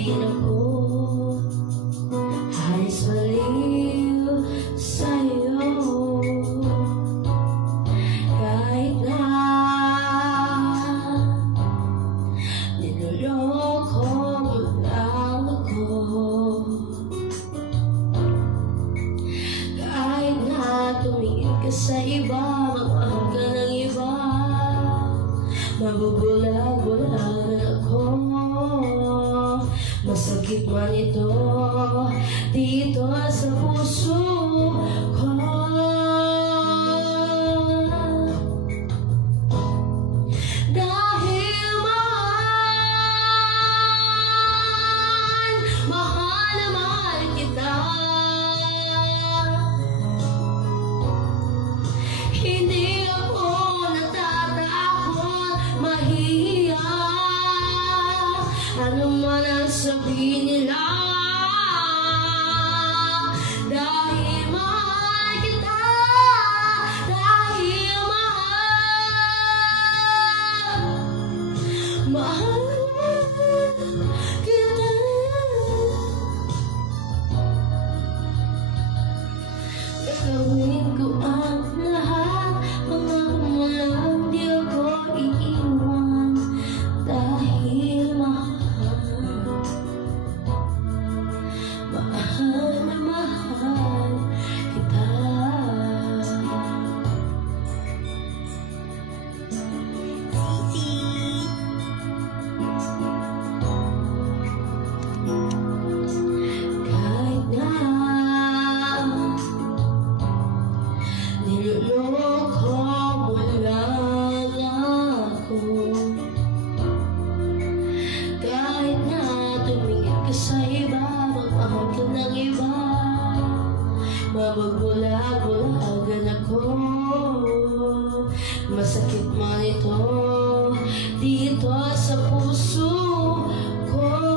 sabihin ako, halos baliw sa'yo. Kahit na niloloko mo lang ako, kahit na tumingin ka sa iba, magmahal ka ng iba, mabubulag-bulagan ako. Masakit man ito dito sa puso ko. Dahil mahal na mahal kita, hindi ako natatakot, mahihiya ano man ang sabihin nila. Dahil mahal kita, dahil mahal kita. Gagawin ko ang lahat, pangako mo lang di ako iiwan. Dahil mahal na mahal kita. Kahit na niloloko mo lang ako, kahit na tumingin ka sa iba, magmahal ka ng iba, mabubulag-bulagan ako. Masakit man ito dito sa puso ko.